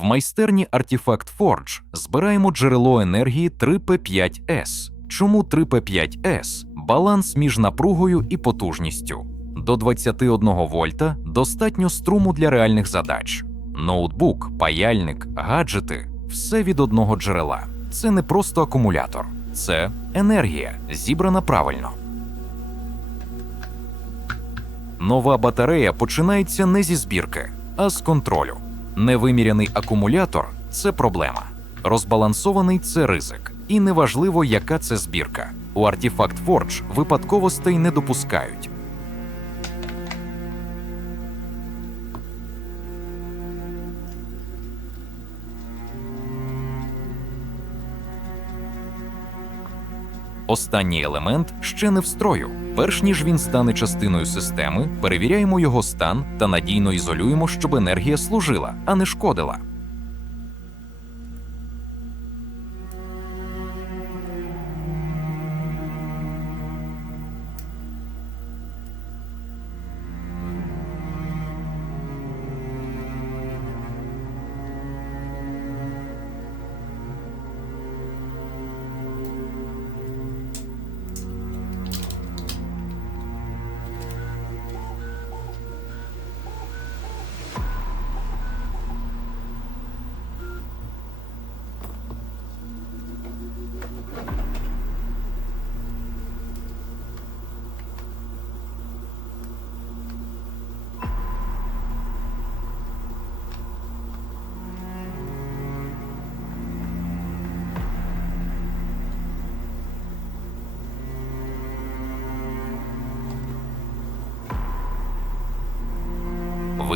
В майстерні Artifact Forge збираємо джерело енергії 3P5S. Чому 3P5S? Баланс між напругою і потужністю. До 21 вольта достатньо струму для реальних задач. Ноутбук, паяльник, гаджети – все від одного джерела. Це не просто акумулятор. Це енергія, зібрана правильно. Нова батарея починається не зі збірки, а з контролю. Невиміряний акумулятор – це проблема. Розбалансований – це ризик. І неважливо, яка це збірка. У Artifact Forge випадковостей не допускають. Останній елемент ще не в строю. Перш ніж він стане частиною системи, перевіряємо його стан та надійно ізолюємо, щоб енергія служила, а не шкодила.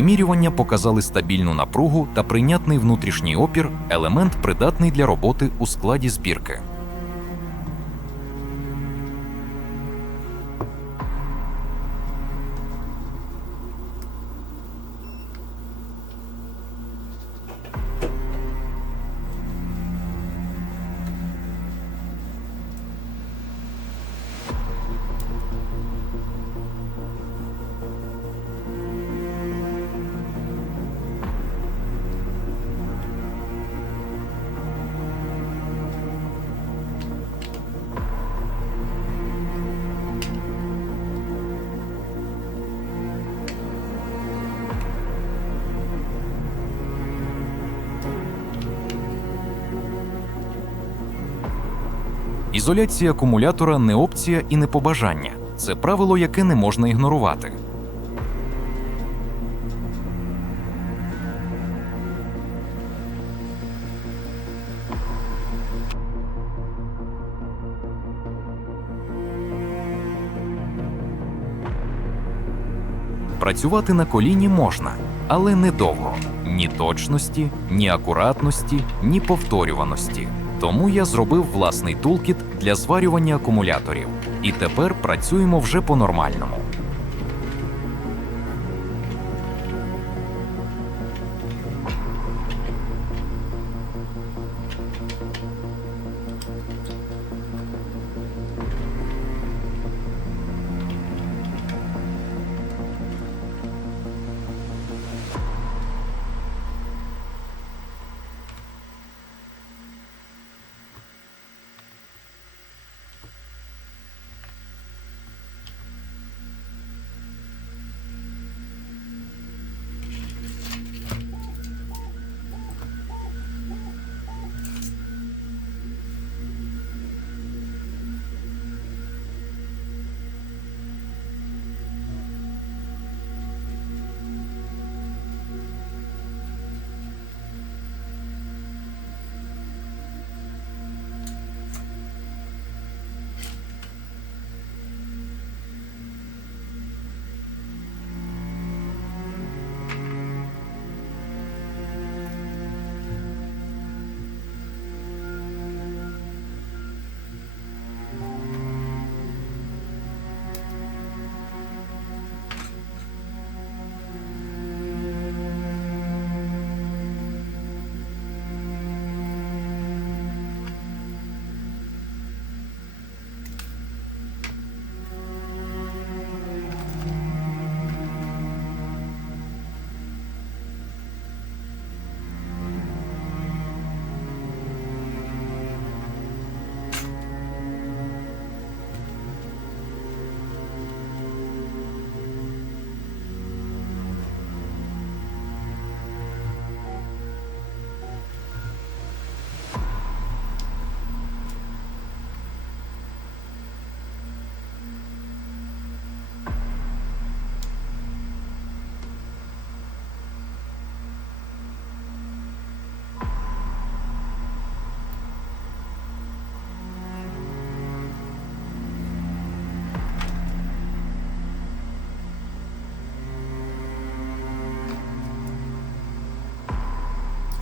Вимірювання показали стабільну напругу та прийнятний внутрішній опір, елемент придатний для роботи у складі збірки. Ізоляція акумулятора не опція і не побажання. Це правило, яке не можна ігнорувати. Працювати на коліні можна, але недовго. Ні точності, ні акуратності, ні повторюваності. Тому я зробив власний тулкіт для зварювання акумуляторів. І тепер працюємо вже по-нормальному.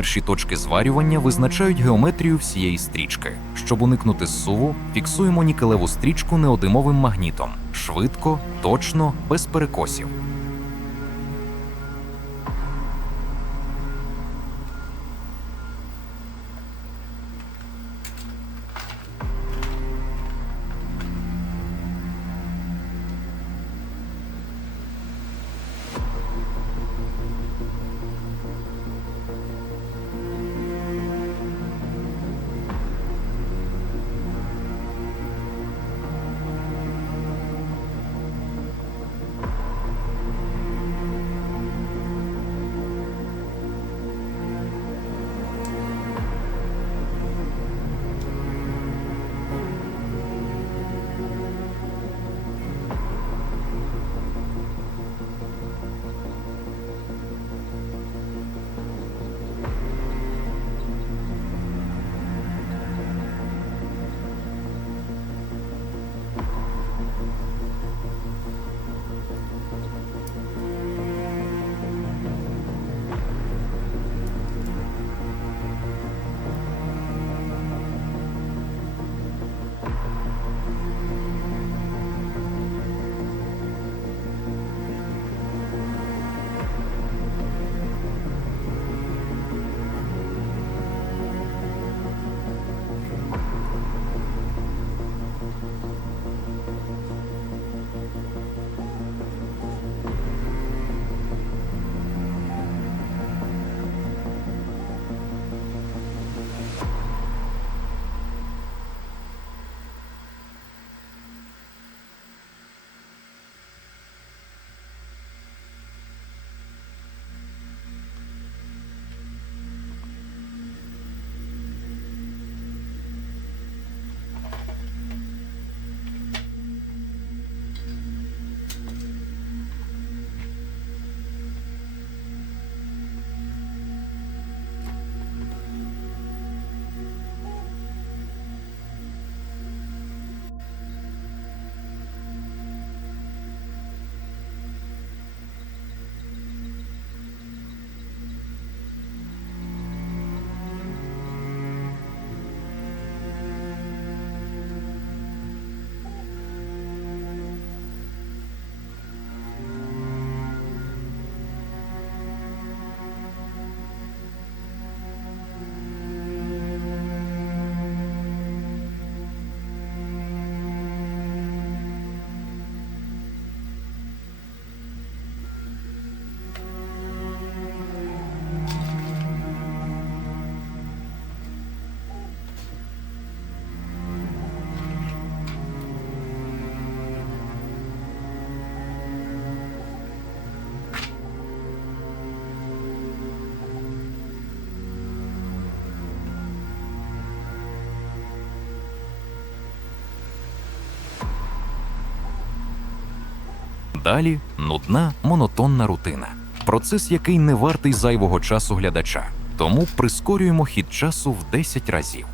Перші точки зварювання визначають геометрію всієї стрічки. Щоб уникнути зсуву, фіксуємо нікелеву стрічку неодимовим магнітом. Швидко, точно, без перекосів. Далі нудна, монотонна рутина. Процес, який не вартий зайвого часу глядача. Тому прискорюємо хід часу в 10 разів.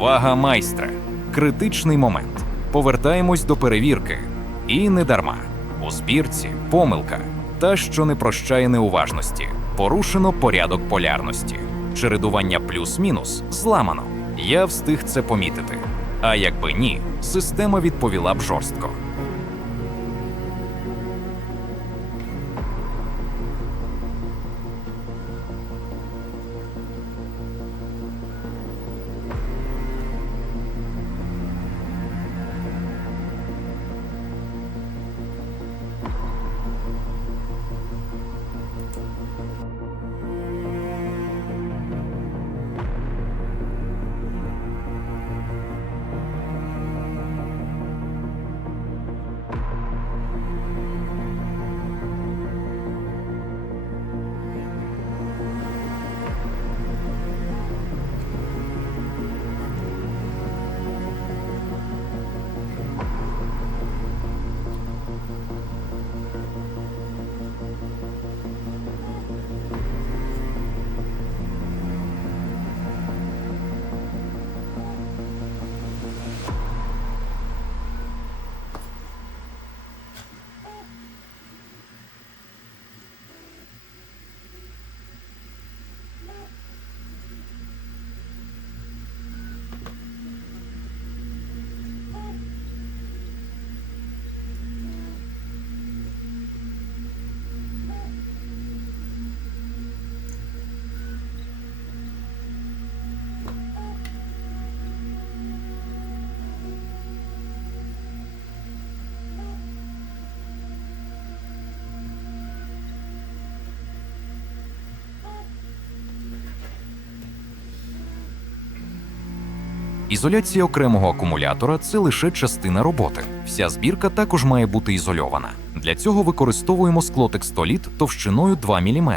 Увага, майстре! Критичний момент. Повертаємось до перевірки. І не дарма. У збірці помилка. Та, що не прощає неуважності. Порушено порядок полярності. Чередування плюс-мінус зламано. Я встиг це помітити. А якби ні, система відповіла б жорстко. Ізоляція окремого акумулятора – це лише частина роботи. Вся збірка також має бути ізольована. Для цього використовуємо склотекстоліт товщиною 2 мм.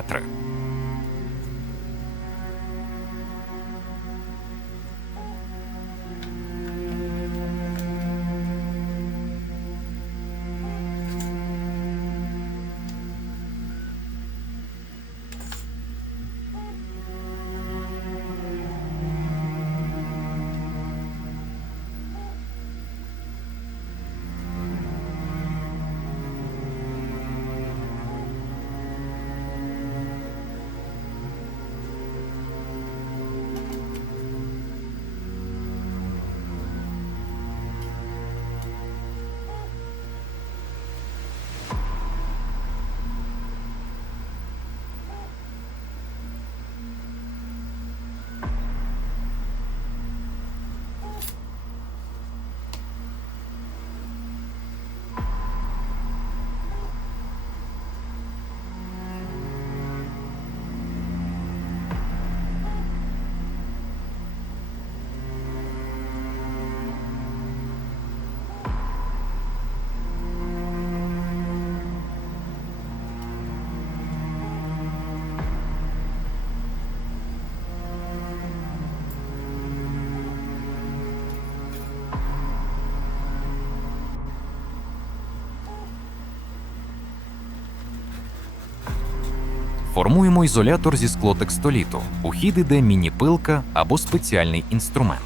Формуємо ізолятор зі склотекстоліту. У хід іде міні-пилка або спеціальний інструмент.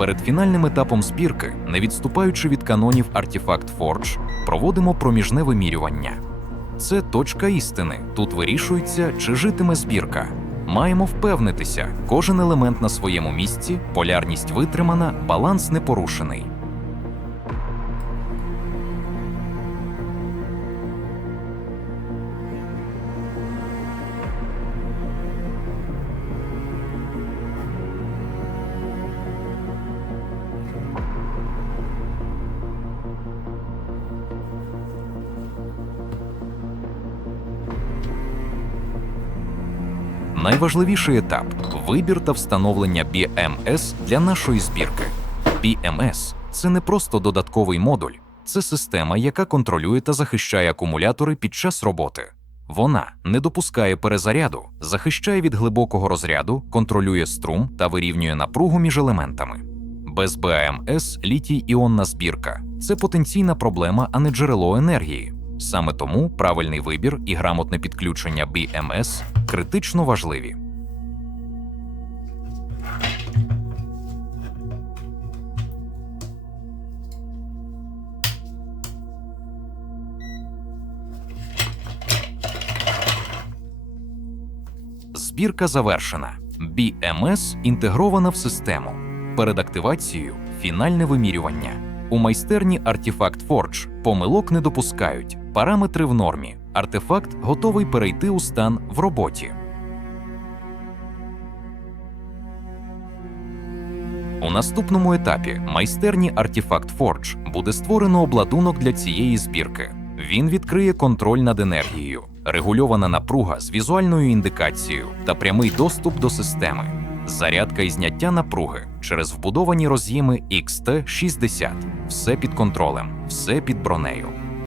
Перед фінальним етапом збірки, не відступаючи від канонів Artifact Forge, проводимо проміжне вимірювання. Це точка істини. Тут вирішується, чи житиме збірка. Маємо впевнитися, кожен елемент на своєму місці, полярність витримана, баланс не порушений. Найважливіший етап – вибір та встановлення BMS для нашої збірки. BMS – це не просто додатковий модуль, це система, яка контролює та захищає акумулятори під час роботи. Вона не допускає перезаряду, захищає від глибокого розряду, контролює струм та вирівнює напругу між елементами. Без BMS літій-іонна збірка – це потенційна проблема, а не джерело енергії. Саме тому правильний вибір і грамотне підключення BMS критично важливі. Збірка завершена. BMS інтегрована в систему. Перед активацією – фінальне вимірювання. У майстерні Artifact Forge помилок не допускають, параметри в нормі, артефакт готовий перейти у стан в роботі. У наступному етапі майстерні Artifact Forge буде створено обладунок для цієї збірки. Він відкриє контроль над енергією, регульована напруга з візуальною індикацією та прямий доступ до системи. Зарядка і зняття напруги через вбудовані роз'єми XT60. Все під контролем, все під бронею.